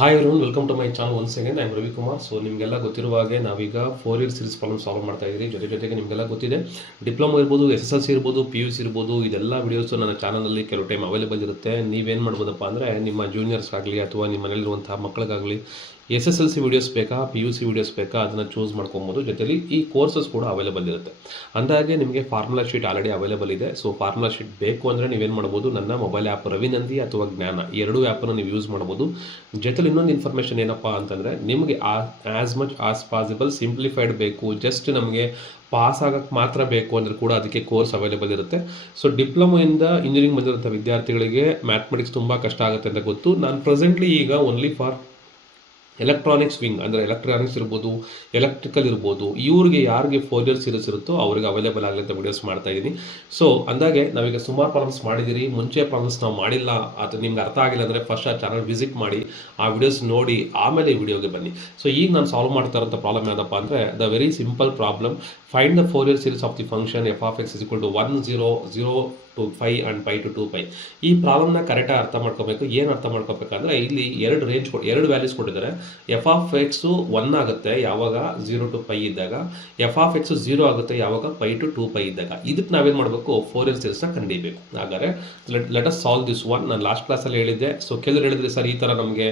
Hi everyone, welcome to my channel once again. I am Ravikumar. So ನಿಮಗೆಲ್ಲ ಗೊತ್ತಿರುವ ಹಾಗೆ ನಾವೀಗ 4 ಇಯರ್ ಸೀರೀಸ್ ಪ್ರಾಬ್ಲಮ್ ಸಾಲ್ವ್ ಮಾಡ್ತಾ ಇದ್ದೀವಿ. ಜೊತೆಗೆ ನಿಮಗೆಲ್ಲ ಗೊತ್ತಿದೆ, ಡಿಪ್ಲೊಮಾ ಇರ್ಬೋದು, SSLC ಇರ್ಬೋದು, PUC ಇರ್ಬೋದು, ಇದೆಲ್ಲ ವೀಡಿಯೋಸು ನನ್ನ ಚಾನಲಲ್ಲಿ ಕೆಲವು ಟೈಮ್ ಅವೈಲೇಬಲ್ ಇರುತ್ತೆ. ನೀವೇನು ಮಾಡ್ಬೋದಪ್ಪ ಅಂದರೆ ನಿಮ್ಮ ಜೂನಿಯರ್ಸ್ಗಾಗಲಿ ಅಥವಾ ನಿಮ್ಮ ಮನೇಲಿರುವಂಥ ಮಕ್ಕಳಿಗಾಗಲಿ SSLC ವೀಡಿಯೋಸ್ ಬೇಕಾ, PUC ವೀಡಿಯೋಸ್ ಬೇಕಾ, ಅದನ್ನು ಚೂಸ್ ಮಾಡ್ಕೊಬೋದು. ಜೊತೆಲಿ ಈ ಕೋರ್ಸಸ್ ಕೂಡ ಅವೈಲೇಬಲ್ ಇರುತ್ತೆ. ಅಂದಾಗೆ ನಿಮಗೆ ಫಾರ್ಮುಲಾ ಶೀಟ್ ಆಲ್ರೆಡಿ ಅವೈಲೇಬಲ್ ಇದೆ. ಸೊ ಫಾರ್ಮುಲಾ ಶೀಟ್ ಬೇಕು ಅಂದರೆ ನೀವೇನು ಮಾಡ್ಬೋದು, ನನ್ನ ಮೊಬೈಲ್ ಆ್ಯಪ್ ರವಿನಂದಿ ಅಥವಾ ಜ್ಞಾನ, ಈ ಎರಡೂ ಆ್ಯಪನ್ನು ನೀವು ಯೂಸ್ ಮಾಡ್ಬೋದು. ಜೊತೆಲಿ ಇನ್ನೊಂದು ಇನ್ಫಾರ್ಮೇಷನ್ ಏನಪ್ಪ ಅಂತಂದರೆ, ನಿಮಗೆ as much as possible simplified ಬೇಕು, ಜಸ್ಟ್ ನಮಗೆ ಪಾಸ್ ಆಗೋಕ್ಕೆ ಮಾತ್ರ ಬೇಕು ಅಂದರೆ ಕೂಡ ಅದಕ್ಕೆ ಕೋರ್ಸ್ ಅವೈಲೇಬಲ್ ಇರುತ್ತೆ. ಸೊ ಡಿಪ್ಲೊಮೊಯಿಂದ ಇಂಜಿನಿಯರಿಂಗ್ ಬಂದಿರೋಂಥ ವಿದ್ಯಾರ್ಥಿಗಳಿಗೆ ಮ್ಯಾಥಮೆಟಿಕ್ಸ್ ತುಂಬ ಕಷ್ಟ ಆಗುತ್ತೆ ಅಂತ ಗೊತ್ತು. ನಾನು ಪ್ರೆಸೆಂಟ್ಲಿ ಈಗ ಓನ್ಲಿ ಫಾರ್ ಎಲೆಕ್ಟ್ರಾನಿಕ್ಸ್ ವಿಂಗ್, ಅಂದರೆ ಎಲೆಕ್ಟ್ರಾನಿಕ್ಸ್ ಇರ್ಬೋದು, ಎಲೆಕ್ಟ್ರಿಕಲ್ ಇರ್ಬೋದು, ಇವ್ರಿಗೆ ಯಾರಿಗೆ 4 ಇಯರ್ ಸೀರೀಸ್ ಇರುತ್ತೋ ಅವ್ರಿಗೆ ಅವೈಲೇಬಲ್ ಆಗಲಿ ಅಂತ ವೀಡಿಯೋಸ್ ಮಾಡ್ತಾ ಇದ್ದೀನಿ. ಸೊ ಅಂದಾಗೆ ನಾವೀಗ ಸುಮಾರು ಪ್ರಾಬ್ಲಮ್ಸ್ ಮಾಡಿದ್ದೀರಿ. ಮುಂಚೆ ಪ್ರಾಬ್ಲಮ್ಸ್ ನಾವು ಮಾಡಿಲ್ಲ, ಅದು ನಿಮ್ಗೆ ಅರ್ಥ ಆಗಿಲ್ಲ ಅಂದರೆ ಫಸ್ಟ್ ಆ ಚಾನಲ್ ವಿಸಿಟ್ ಮಾಡಿ, ಆ ವಿಡಿಯೋಸ್ ನೋಡಿ ಆಮೇಲೆ ಈ ವಿಡಿಯೋಗೆ ಬನ್ನಿ. ಸೊ ಈಗ ನಾನು ಸಾಲ್ವ್ ಮಾಡ್ತಾ ಇರೋಂಥ ಪ್ರಾಬ್ಲಮ್ ಯಾವುದಪ್ಪ ಅಂದರೆ, the very simple problem. Find the 4 ಇಯರ್ series of the function f of x is equal to 1 0 0 to 5 and pi to 2pi. ಈ ಪ್ರಾಬ್ಲಮ್ನ ಕರೆಕ್ಟಾಗಿ ಅರ್ಥ ಮಾಡ್ಕೋಬೇಕು. ಏನು ಅರ್ಥ ಮಾಡ್ಕೋಬೇಕಂದ್ರೆ, ಇಲ್ಲಿ ಎರಡು ವ್ಯಾಲ್ಯೂಸ್ ಕೊಟ್ಟಿದ್ದಾರೆ. f of x 1 ಆಗುತ್ತೆ ಯಾವಾಗ 0 to pi ಇದ್ದಾಗ, f of x 0 ಆಗುತ್ತೆ ಯಾವಾಗ pi to 2pi ಇದ್ದಾಗ. ಇದಕ್ಕೆ ನಾವೇನು ಮಾಡಬೇಕು, 4 ಇಯರ್ ಸೀರೀಸ್ನ ಕಂಡುಹಿಡಿಯಬೇಕು. ಹಾಗಾದರೆ let us solve this one. ನಾನು ಲಾಸ್ಟ್ ಕ್ಲಾಸಲ್ಲಿ ಹೇಳಿದ್ದೆ. ಸೊ ಕೆಲವರು ಹೇಳಿದ್ರೆ, ಸರ್ ಈ ಥರ ನಮಗೆ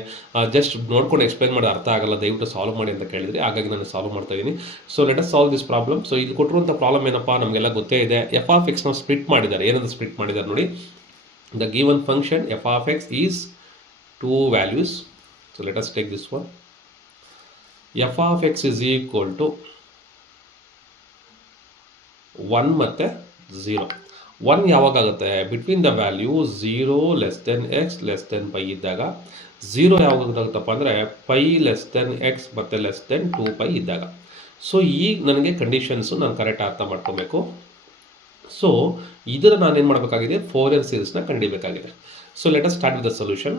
ಜಸ್ಟ್ ನೋಡ್ಕೊಂಡು ಎಕ್ಸ್ಪ್ಲೈನ್ ಮಾಡಿ ಅರ್ಥ ಆಗಲ್ಲ, ದಯವಿಟ್ಟು ಸಾಲ್ವ್ ಮಾಡಿ ಅಂತ ಕೇಳಿದ್ರಿ. ಹಾಗಾಗಿ ನಾನು ಸಾಲ್ವ್ ಮಾಡ್ತಾ ಇದ್ದೀನಿ. So let us solve this problem. So ಇಲ್ಲಿ ಕೊಟ್ಟಿರುವಂಥ ಪ್ರಾಬ್ಲಮ್ ಏನಪ್ಪ, ನಮಗೆಲ್ಲ ಗೊತ್ತೇ ಇದೆ. f of x ನಾವು ಸ್ಪ್ಲಿಟ್ ಮಾಡಿದ್ದಾರೆ. ಏನಂತ ಸ್ಪ್ಲಿಟ್ ಮಾಡಿದ್ದಾರೆ ನೋಡಿ. The given function f of x is 2 values. So let us take this one. f of x is equal to 1 ಮತ್ತು 0. 1 ಯಾವಾಗ ಆಗುತ್ತೆ, between the value 0 less than x less than pi ಇದ್ದಾಗ. 0 ಯಾವಾಗ ಆಗುತ್ತಪ್ಪ ಅಂದರೆ ಪೈ ಲೆಸ್ ದೆನ್ ಎಕ್ಸ್ ಮತ್ತು less than 2pi ಇದ್ದಾಗ. So ಈಗ ನನಗೆ ಕಂಡೀಷನ್ಸು ನಾನು ಕರೆಕ್ಟ್ ಅರ್ಥ ಮಾಡ್ಕೊಬೇಕು. ಸೊ ಇದರ ನಾನೇನು ಮಾಡಬೇಕಾಗಿದೆ, 4 ಇಯರ್ ಸೀರೀಸ್ನ ಕಂಡಿಬೇಕಾಗಿದೆ. So let us start with the solution.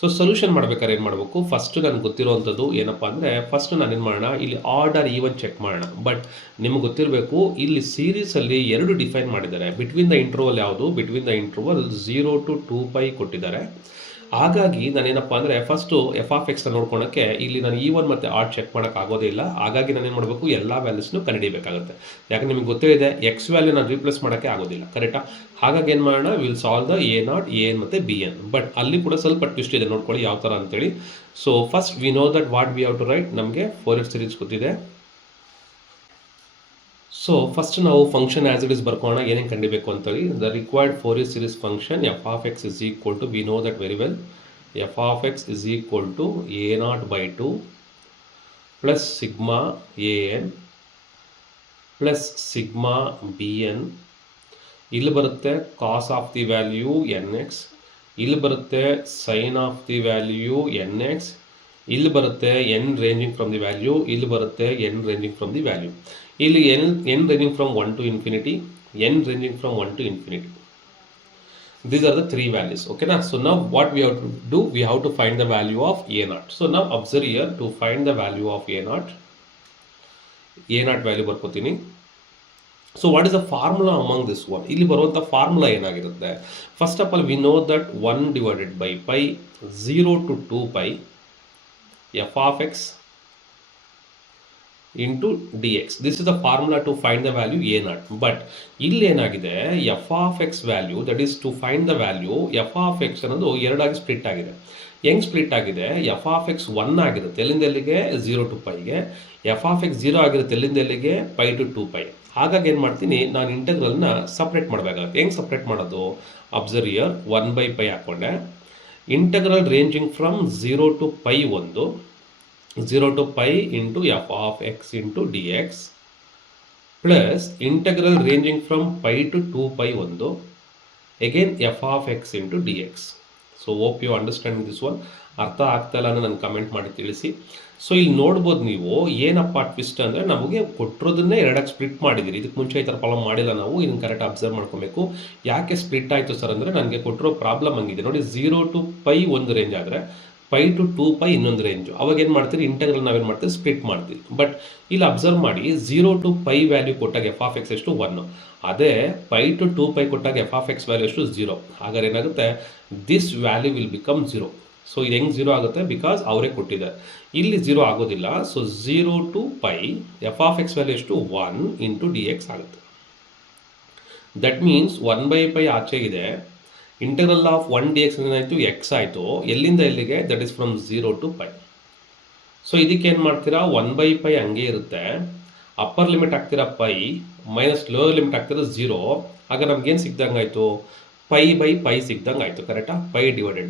So solution ಮಾಡ್ಬೇಕಾದ್ರೆ ಏನು ಮಾಡಬೇಕು, ಫಸ್ಟ್ ನನಗೆ ಗೊತ್ತಿರುವಂಥದ್ದು ಏನಪ್ಪ ಅಂದರೆ, ಫಸ್ಟ್ ನಾನೇನು ಮಾಡೋಣ, ಇಲ್ಲಿ ಆರ್ಡರ್ ಈವನ್ ಚೆಕ್ ಮಾಡೋಣ. ಬಟ್ ನಿಮಗೆ ಗೊತ್ತಿರಬೇಕು, ಇಲ್ಲಿ ಸೀರೀಸಲ್ಲಿ 2 ಡಿಫೈನ್ ಮಾಡಿದ್ದಾರೆ. ಬಿಟ್ವೀನ್ ದ ಇಂಟರ್ವಲ್ ಯಾವುದು, between the interval 0 to 2pi ಕೊಟ್ಟಿದ್ದಾರೆ. ಹಾಗಾಗಿ ನಾನೇನಪ್ಪ ಅಂದರೆ, ಫಸ್ಟು f of x ನೋಡ್ಕೊಳಕ್ಕೆ ಇಲ್ಲಿ ನಾನು E1 ಮತ್ತು ಆಡ್ ಚೆಕ್ ಮಾಡೋಕ್ಕಾಗೋದೇ ಇಲ್ಲ. ಹಾಗಾಗಿ ನಾನೇನು ಮಾಡಬೇಕು, ಎಲ್ಲ ವ್ಯಾಲ್ಯೂಸ್ನು ಕಂಡುಹಿಡಿಯಬೇಕಾಗುತ್ತೆ. ಯಾಕಂದ್ರೆ ನಿಮಗೆ ಗೊತ್ತೇ ಇದೆ, ಎಕ್ಸ್ ವ್ಯಾಲ್ಯೂ ನಾನು ರೀಪ್ಲೇಸ್ ಮಾಡೋಕ್ಕೆ ಆಗೋದಿಲ್ಲ, ಕರೆಕ್ಟಾ? ಹಾಗಾಗಿ ಏನು ಮಾಡೋಣ, will solve the A0, AN ಮತ್ತು BN. ಬಟ್ ಅಲ್ಲಿ ಕೂಡ ಸ್ವಲ್ಪ ಟ್ವಿಸ್ಟ್ ಇದೆ, ನೋಡ್ಕೊಳ್ಳಿ ಯಾವ ಥರ ಅಂತೇಳಿ. So first we know that what we have to write. ನಮಗೆ 4 ಇಯರ್ ಸೀರೀಸ್ ಗೊತ್ತಿದೆ. ಸೊ ಫಸ್ಟ್ ನಾವು ಫಂಕ್ಷನ್ ಆ್ಯಸ್ ಇಟ್ ಇಸ್ ಬರ್ಕೋಣ, ಏನೇನು ಕಂಡಿಬೇಕು ಅಂತೇಳಿ. ದ ರಿಕ್ವೈರ್ಡ್ 4 ಇಯರ್ series function f of x is equal to, we know that very well, f of x is equal to a0 by 2 plus sigma an plus sigma bn. ಇಲ್ಲಿ ಬರುತ್ತೆ cos of the value nx, ಇಲ್ಲಿ ಬರುತ್ತೆ sine of the value nx, ಇಲ್ಲಿ ಬರುತ್ತೆ n ranging from the value, ಇಲ್ಲಿ ಬರುತ್ತೆ n ranging from the value. ಇಲ್ಲಿ n ranging from 1 to infinity, n ranging from 1 to infinity. These are the 3 values. Okay na? So now what we have to do, we have to find the value of a0. So now observe here, to find the value of a0 value ಬರ್ಕೋತೀನಿ. So what is the formula among this one? ಇಲ್ಲಿ ಬರುವಂಥ formula ಏನಾಗಿರುತ್ತೆ, first of all we know that 1 divided by pi 0 to 2pi f of x into dx. This is the formula to find the value a0. But ಇಲ್ಲಿ ಏನಾಗಿದೆ, f of x value, that is to find the value, f of x ಅನ್ನೋದು ಎರಡಾಗಿ split ಆಗಿದೆ. ಹೆಂಗೆ split ಆಗಿದೆ, f of x 1 ಆಗಿರುತ್ತೆ ಎಲ್ಲಿಂದ ಎಲ್ಲಿಗೆ, 0 to ಪಿಗೆ. f of x 0 ಆಗಿರುತ್ತೆ ಎಲ್ಲಿಂದ ಎಲ್ಲಿಗೆ, pi to 2pi. ಹಾಗಾಗಿ ಏನು ಮಾಡ್ತೀನಿ, ನಾನು ಇಂಟೆಗ್ರಲ್ನ ಸಪ್ರೇಟ್ ಮಾಡಬೇಕಾಗುತ್ತೆ. ಹೆಂಗೆ ಸಪ್ರೇಟ್ ಮಾಡೋದು, ಅಬ್ಸರ್ವ್ ಹಿಯರ್, 1 by pi ಹಾಕ್ಕೊಂಡೆ. Integral ranging from 0 to pi ಒಂದು, 0 to pi into f of x into dx, plus integral ranging from pi to 2pi ಒಂದು, again f of x into dx. So hope you understand this one. ಅರ್ಥ ಆಗ್ತಾ ಇಲ್ಲ ಅಂದರೆ ನಾನು comment ಮಾಡಿ ತಿಳಿಸಿ. So ಇಲ್ಲಿ ನೋಡ್ಬೋದು ನೀವು, ಏನಪ್ಪ ಟ್ವಿಸ್ಟ್ ಅಂದರೆ, ನಮಗೆ ಕೊಟ್ಟಿರೋದನ್ನೇ ಎರಡಕ್ಕೆ ಸ್ಪ್ಲಿಟ್ ಮಾಡಿದ್ದೀರಿ. ಇದಕ್ಕೆ ಮುಂಚೆ ಈ ಥರ ಪ್ರಾಬ್ಲಮ್ ಮಾಡಿಲ್ಲ ನಾವು. ಇದನ್ನು ಕರೆಕ್ಟ್ ಅಬ್ಸರ್ವ್ ಮಾಡ್ಕೊಬೇಕು. ಯಾಕೆ ಸ್ಪ್ಲಿಟ್ ಆಯಿತು ಸರ್ ಅಂದರೆ, ನನಗೆ ಕೊಟ್ಟಿರೋ ಪ್ರಾಬ್ಲಮ್ ಹಂಗಿದೆ ನೋಡಿ. 0 to pi ಒಂದು ರೇಂಜ್ ಆದರೆ ಪೈ ಟು 2π ಇನ್ನೊಂದು ರೇಂಜು. ಅವಾಗ ಏನು ಮಾಡ್ತೀರಿ, ಇಂಟಗ್ರಲ್ ನಾವೇನು ಮಾಡ್ತೀವಿ, ಸ್ಪ್ಲಿಟ್ ಮಾಡ್ತೀವಿ. ಬಟ್ ಇಲ್ಲಿ ಅಬ್ಸರ್ವ್ ಮಾಡಿ, 0 to π ವ್ಯಾಲ್ಯೂ ಕೊಟ್ಟಾಗ ಎಫ್ ಆಫ್ ಎಕ್ಸ್ ಎಷ್ಟು 1, ಅದೇ ಪೈ ಟು 2π ಕೊಟ್ಟಾಗ ಎಫ್ ಆಫ್ ಎಕ್ಸ್ ವ್ಯಾಲ್ಯೂ ಎಷ್ಟು 0. ಹಾಗಾದ್ರೆ ಏನಾಗುತ್ತೆ, this value will become 0. So ಇದು ಹೆಂಗೆ 0 ಆಗುತ್ತೆ, ಬಿಕಾಸ್ ಅವರೇ ಕೊಟ್ಟಿದ್ದಾರೆ. ಇಲ್ಲಿ 0 ಆಗೋದಿಲ್ಲ. So 0 to π f of x value ಎಷ್ಟು 1 ಇಂಟು ಡಿ ಎಕ್ಸ್ ಆಗುತ್ತೆ. ದಟ್ ಮೀನ್ಸ್ 1/π ಆಚೆ ಇದೆ, ಇಂಟಗ್ರಲ್ ಆಫ್ 1 dx ಏನಾಯಿತು, ಎಕ್ಸ್ ಆಯಿತು. ಎಲ್ಲಿಂದ ಎಲ್ಲಿಗೆ, that is from 0 to π. So ಇದಕ್ಕೆ ಏನು ಮಾಡ್ತೀರಾ, 1/π ಹಂಗೆ ಇರುತ್ತೆ, ಅಪ್ಪರ್ ಲಿಮಿಟ್ ಹಾಕ್ತೀರಾ ಪೈ, ಮೈನಸ್ ಲೋವರ್ ಲಿಮಿಟ್ ಹಾಕ್ತೀರಾ 0. ಆಗ ನಮ್ಗೇನು ಸಿಗ್ದಂಗೆ ಆಯಿತು, π/π ಸಿಗ್ದಂಗೆ ಆಯಿತು. ಕರೆಕ್ಟಾ, π ಡಿವೈಡೆಡ್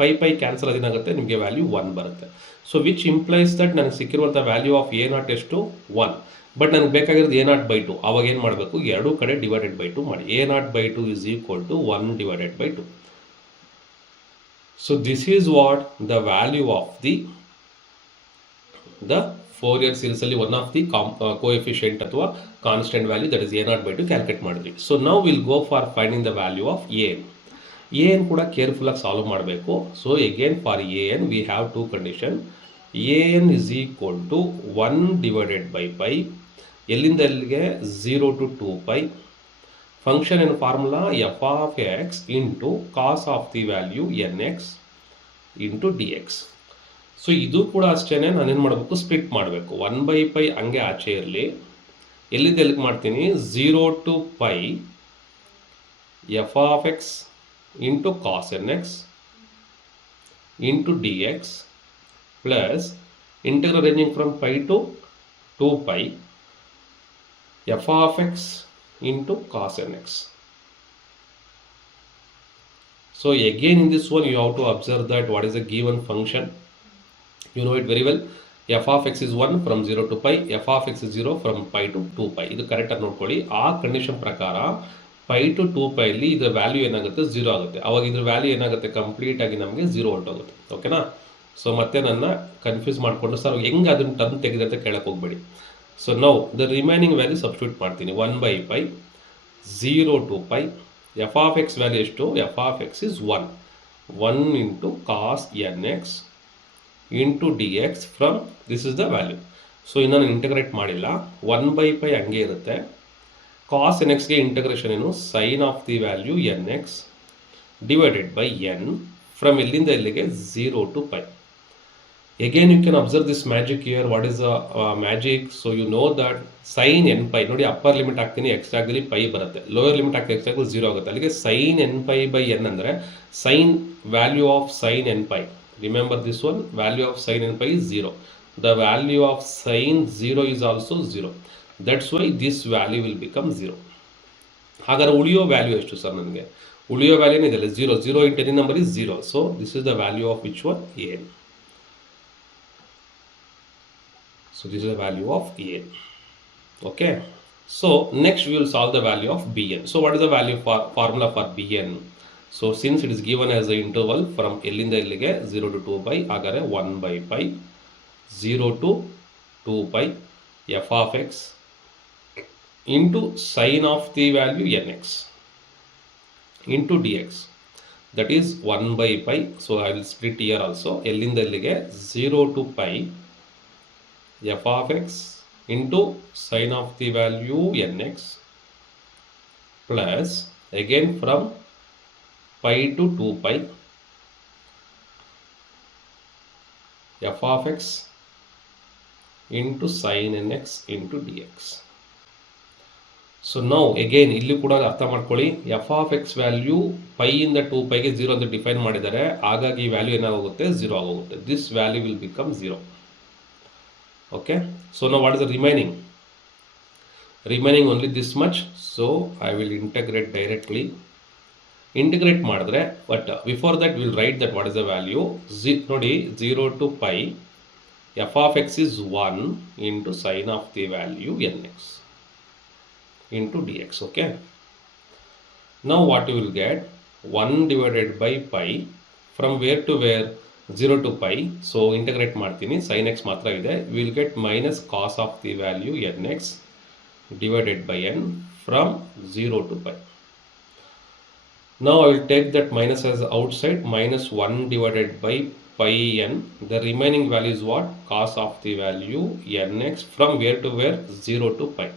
ಬೈ ಪೈ ಕ್ಯಾನ್ಸಲ್ ಅದೇನಾಗುತ್ತೆ, ನಿಮಗೆ ವ್ಯಾಲ್ಯೂ 1 ಬರುತ್ತೆ. ಸೊ ವಿಚ್ ಇಂಪ್ಲೈಸ್ ದಟ್ ನನಗೆ ಸಿಕ್ಕಿರುವಂಥ ವ್ಯಾಲ್ಯೂ ಆಫ್ a0 ಎಷ್ಟು 1. ಬಟ್ ನನಗೆ ಬೇಕಾಗಿರೋದು a0/2. ಅವಾಗ ಏನು ಮಾಡಬೇಕು, ಎರಡೂ ಕಡೆ ಡಿವೈಡೆಡ್ ಬೈ 2 ಮಾಡಿ. a0/2 is equal to 1 divided by 2. So this is what the value of the Fourier series ಅಲ್ಲಿ ಒನ್ ಆಫ್ ದಿ ಕೋಎಫಿಷಿಯಂಟ್ ಅಥವಾ constant value, that is a0/2 calculate ಮಾಡಿದ್ವಿ. So now will go for finding the value of an ಕೂಡ ಕೇರ್ಫುಲ್ಲಾಗಿ solve ಮಾಡಬೇಕು. So again for an we have two condition. an is equal to 1 divided by π, ಎಲ್ಲಿಂದ ಎಲ್ಲಿಗೆ 0 to 2π. Function ಏನು formula, f of x into cos of the value nx into d x. So ಇದು ಕೂಡ ಅಷ್ಟೇ, ನಾನೇನು ಮಾಡಬೇಕು, split ಮಾಡಬೇಕು. 1/π ಹಂಗೆ ಆಚೆ ಇರಲಿ, ಎಲ್ಲಿಂದ ಎಲ್ಲಿಗೆ ಮಾಡ್ತೀನಿ, 0 to π f of x into cos nx into d x plus integral ranging from π to 2π f of x into cos nx. So again in this one you have to observe that what is a given function. You know it very well. F of x is 1 from 0 to π, f of x is 0 from π to 2π. ಇದು ಕರೆಕ್ಟಾಗಿ ನೋಡ್ಕೊಳ್ಳಿ. ಆ condition ಪ್ರಕಾರ π to 2π ಅಲ್ಲಿ ಇದರ value ಏನಾಗುತ್ತೆ, 0 ಆಗುತ್ತೆ. ಅವಾಗ ಇದ್ರ ವ್ಯಾಲ್ಯೂ ಏನಾಗುತ್ತೆ, ಕಂಪ್ಲೀಟ್ ಆಗಿ ನಮಗೆ 0 ಹೊರಟೋಗುತ್ತೆ. ಓಕೆನಾ. ಸೊ ಮತ್ತೆ ನನ್ನ ಕನ್ಫ್ಯೂಸ್ ಮಾಡಿಕೊಂಡು ಸರ್ ಹೆಂಗೆ ಅದನ್ನು ಟರ್ಮ್ ತೆಗೆದು ಅಂತ ಕೇಳಕ್ಕೆ ಹೋಗ್ಬೇಡಿ. ಸೊ ನಾವು ದ ರಿಮೈನಿಂಗ್ ವ್ಯಾಲ್ಯೂ ಸಬ್ಸ್ಟಿಟ್ಯೂಟ್ ಮಾಡ್ತೀನಿ. 1/π 0 to π f of x value ಎಷ್ಟು, f of x is 1 into cos nx into d x from this is the value. So ಇನ್ನು ನಾನು ಇಂಟಗ್ರೇಟ್ ಮಾಡಿಲ್ಲ, 1/π ಹಂಗೆ ಇರುತ್ತೆ. ಕಾಸ್ nxಗೆ ಇಂಟಗ್ರೇಷನ್ ಏನು, sine of the value nx divided by n from ಎಲ್ಲಿಂದ ಎಲ್ಲಿಗೆ 0 to π. Again you can observe this magic here. What is the magic? So you know that sin nπ ನೋಡಿ, ಅಪ್ಪರ್ ಲಿಮಿಟ್ ಹಾಕ್ತೀನಿ x ಆಗಲಿ π ಬರುತ್ತೆ, lower limit ಹಾಕ್ತೀನಿ x ಆಗಲಿ 0 ಆಗುತ್ತೆ. ಅಲ್ಲಿಗೆ sin nπ/n ಅಂದರೆ sin value of sin nπ. Remember this one, value of sin nπ is 0. The value of sin 0 is also 0. That's why this value will become 0. ಹಾಗಾದ್ರೆ ಉಳಿಯೋ value ಎಷ್ಟು sir, ನನಗೆ ಉಳಿಯೋ ವ್ಯಾಲ್ಯೂನೇ ಇದೆಲ್ಲ 0. 0 into any number is 0. So this is the value of which one, an. So this is the value of an. Okay. So next we will solve the value of bn. So what is the value for formula for bn? So since it is given as the interval from ಎಲ್ಲಿಂದ ಎಲ್ಲಿಗೆ 0 to 2π, ಹಾಗಾದರೆ 1/π 0 to 2π f of x into sin of the value nx into dx, that is 1/π. So I will split here also. ಎಲ್ಲಿಂದ ಎಲ್ಲಿಗೆ 0 to π f of x into sin of the value nx plus again from π to 2π f of x into sin nx into dx. So ನಾವು again ಇಲ್ಲಿ ಕೂಡ ಅರ್ಥ ಮಾಡ್ಕೊಳ್ಳಿ, F of x value π ಇಂದ 2πಗೆ 0 ಅಂತ define ಮಾಡಿದ್ದಾರೆ. ಹಾಗಾಗಿ ಈ ವ್ಯಾಲ್ಯೂ ಏನಾಗುತ್ತೆ, 0 ಆಗೋಗುತ್ತೆ. This value will become 0. Okay, so now what is the remaining? Remaining only this much. So I will integrate directly. Integrate ಮಾಡಿದ್ರೆ, but before that we will write that what is the value. ನೋಡಿ 0 to π f of x is 1 into sin of the value nx into dx. Okay, now what you will get, 1 divided by π from where to where, 0 to π. So integrate ಮಾಡ್ತೀನಿ, sin x ಮಾತ್ರ ಇದೆ. Will get minus cos of the value nx divided by n from 0 to π. Now I will take that minus as outside, minus 1 divided by pi n. The remaining value is what? Cos of the value nx from where to where? 0 to pi.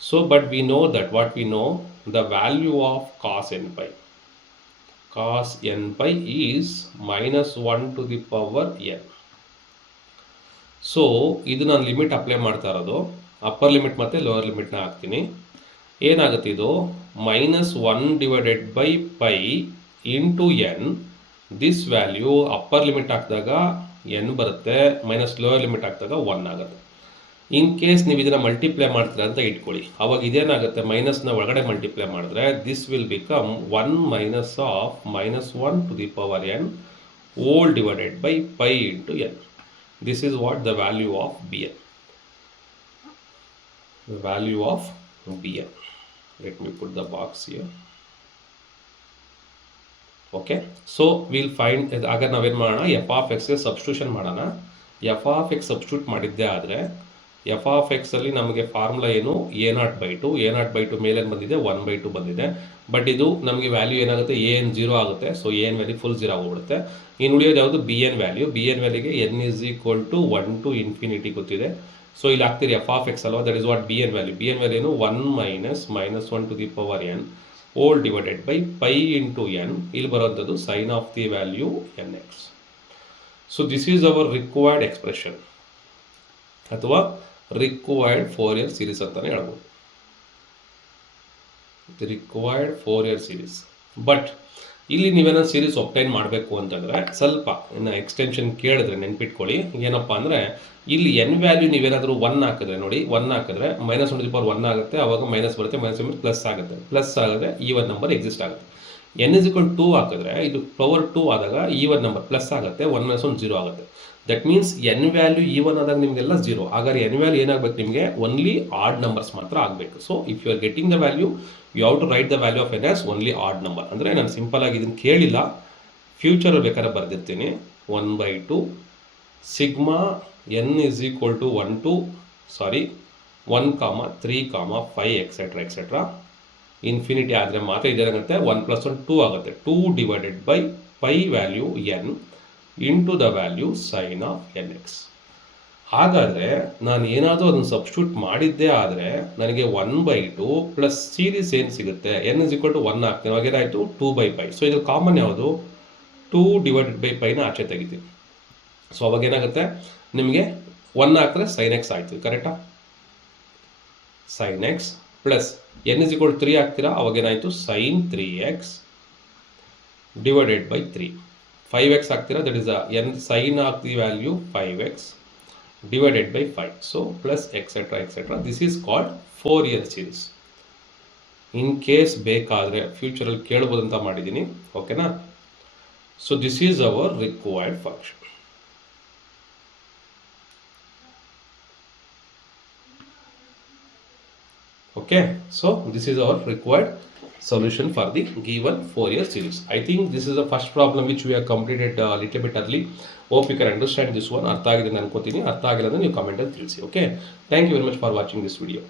So, but we know that what we know, the value of cos n pi. Cos n pi is minus 1 to the power n. So ಇದು ನಾನು limit apply ಮಾಡ್ತಾ ಇರೋದು, upper limit ಮತ್ತು lower ಲಿಮಿಟ್ನ ಹಾಕ್ತೀನಿ. ಏನಾಗುತ್ತೆ ಇದು? -1/π into n. This value upper limit ಹಾಕಿದಾಗ ಎನ್ ಬರುತ್ತೆ, ಮೈನಸ್ ಲೋವರ್ ಲಿಮಿಟ್ ಹಾಕಿದಾಗ 1 ಆಗುತ್ತೆ. ಇನ್ ಕೇಸ್ ನೀವು ಇದನ್ನು ಮಲ್ಟಿಪ್ಲೈ ಮಾಡ್ತೀರಾ ಅಂತ ಇಟ್ಕೊಳ್ಳಿ, ಅವಾಗ ಇದೇನಾಗುತ್ತೆ? ಮೈನಸ್ನ ಒಳಗಡೆ ಮಲ್ಟಿಪ್ಲೈ ಮಾಡಿದ್ರೆ this will become 1 minus of -1 to the power n whole divided by pi into n. This is what the value of Bn. The value of Bn. Let me put the box here. Okay. So we'll find. ಆಗ ನಾವೇನು ಮಾಡೋಣ? F of ಎಕ್ಸ್ಗೆ substitution ಮಾಡೋಣ. F of X substitute ಮಾಡಿದ್ದೆ ಆದರೆ F of X ಅಲ್ಲಿ ನಮಗೆ formula ಏನು? a0/2. a0/2 ಮೇಲೆ ಬಂದಿದೆ 1/2 ಬಂದಿದೆ. ಬಟ್ ಇದು ನಮಗೆ ವ್ಯಾಲ್ಯೂ ಏನಾಗುತ್ತೆ? an 0 ಆಗುತ್ತೆ. ಸೊ an ವ್ಯಾಲ್ಯೂ ಫುಲ್ 0 ಆಗೋಗ್ಬಿಡುತ್ತೆ. ಇನ್ನು ಉಳಿಯೋದು ಯಾವುದು? bn value. bn ವ್ಯಾಲ್ಯೂಗೆ n is equal to 1 to infinity ಗೊತ್ತಿದೆ. ಸೊ ಇಲ್ಲಿ ಹಾಕ್ತೀರಿ ಎಫ್ ಆಫ್ ಎಕ್ಸ್ ಅಲ್ವಾ? That is what bn value. bn value ಏನು? 1 minus -1 to the power n whole divided by pi into n. ಇಲ್ಲಿ ಬರುವಂಥದ್ದು sine of the value nx. So this is our required expression ಅಥವಾ required Fourier series ಅಂತಾನೆ ಹೇಳ್ಬೋದು. Required Fourier series. But ಇಲ್ಲಿ ನೀವೇನೋ series obtain ಮಾಡಬೇಕು ಅಂತಂದರೆ ಸ್ವಲ್ಪ ಇನ್ನು ಎಕ್ಸ್ಟೆನ್ಷನ್ ಕೇಳಿದ್ರೆ ನೆನ್ಪಿಟ್ಕೊಳ್ಳಿ. ಏನಪ್ಪ ಅಂದರೆ ಇಲ್ಲಿ ಎನ್ ವ್ಯಾಲ್ಯೂ ನೀವೇನಾದರೂ 1 ಹಾಕಿದ್ರೆ ನೋಡಿ, 1 ಹಾಕಿದ್ರೆ -1/1 ಆಗುತ್ತೆ. ಆವಾಗ ಮೈನಸ್ ಬರುತ್ತೆ, ಮೈನಸ್ ಪ್ಲಸ್ ಆಗುತ್ತೆ. ಪ್ಲಸ್ ಆಗಿದ್ರೆ ಈವನ್ ನಂಬರ್ ಎಕ್ಸಿಸ್ಟ್ ಆಗುತ್ತೆ. n is equal 2 ಹಾಕಿದ್ರೆ ಇದು ಪವರ್ 2 ಆದಾಗ ಈವನ್ ನಂಬರ್ ಪ್ಲಸ್ ಆಗುತ್ತೆ, 1 - 1 0 ಆಗುತ್ತೆ. That means N value even ಆದಾಗ ನಿಮಗೆಲ್ಲ 0. ಹಾಗಾದ್ರೆ ಎನ್ ವ್ಯಾಲ್ಯೂ ಏನಾಗಬೇಕು? ನಿಮಗೆ ಓನ್ಲಿ ಆಡ್ ನಂಬರ್ಸ್ ಮಾತ್ರ ಆಗಬೇಕು. So if you are getting the value, you have to write the value of n as only odd number. ಅಂದರೆ ನಾನು ಸಿಂಪಲ್ ಆಗಿ ಇದನ್ನು ಕೇಳಿಲ್ಲ, ಫ್ಯೂಚರಲ್ಲಿ ಬೇಕಾದ್ರೆ ಬರೆದಿರ್ತೀನಿ. 1/2 sigma n is equal to 1 3, 5 etcetera etcetera infinity ಆದರೆ ಮಾತ್ರ ಇದೇನಾಗುತ್ತೆ? 1 + 1 2 ಆಗುತ್ತೆ. 2 divided by pi value n into the value sine of nx. ಹಾಗಾದರೆ ನಾನು ಏನಾದರೂ ಅದನ್ನು ಸಬ್ಸ್ಟಿಟ್ಯೂಟ್ ಮಾಡಿದ್ದೇ ಆದರೆ ನನಗೆ 1/2 ಪ್ಲಸ್ ಸೀರೀಸ್ ಏನು ಸಿಗುತ್ತೆ? n is equal to 1 ಹಾಕ್ತೀನಿ, ಅವಾಗ ಏನಾಯಿತು? 2/π. ಸೊ ಇದು ಕಾಮನ್ ಯಾವುದು? 2 ಡಿವೈಡೆಡ್ ಬೈ ಪೈನ ಆಚೆ ತೆಗಿತೀನಿ. ಸೊ ಅವಾಗ ಏನಾಗುತ್ತೆ? ನಿಮಗೆ 1 ಹಾಕಿದ್ರೆ ಸೈನ್ ಎಕ್ಸ್ ಆಯಿತು, ಕರೆಕ್ಟಾ? Sine x plus n is equal to 3 ಹಾಕ್ತೀರಾ, ಅವಾಗ ಏನಾಯಿತು? Sign 3x divided by 3. 5x ಹಾಕ್ತೀರಾ, that is n sine of the value 5x divided by 5. So plus etcetera etcetera. This is called Fourier series. In case ಬೇಕಾದರೆ ಫ್ಯೂಚರಲ್ಲಿ ಕೇಳ್ಬೋದು ಅಂತ ಮಾಡಿದ್ದೀನಿ. ಓಕೆನಾ? So this is our required function. Okay, so this is our required solution for the given Fourier series. I think this is the first problem which we have completed a little bit early. Hope you can understand this one. ಅರ್ಥ ಆಗಿದೆ ಅನ್ಕೋತೀನಿ. ಅರ್ಥ ಆಗಿಲ್ಲ ಅಂದ್ರೆ ನೀವು comment ಅಲ್ಲಿ ತಿಳಿಸಿ. Okay, thank you very much for watching this video.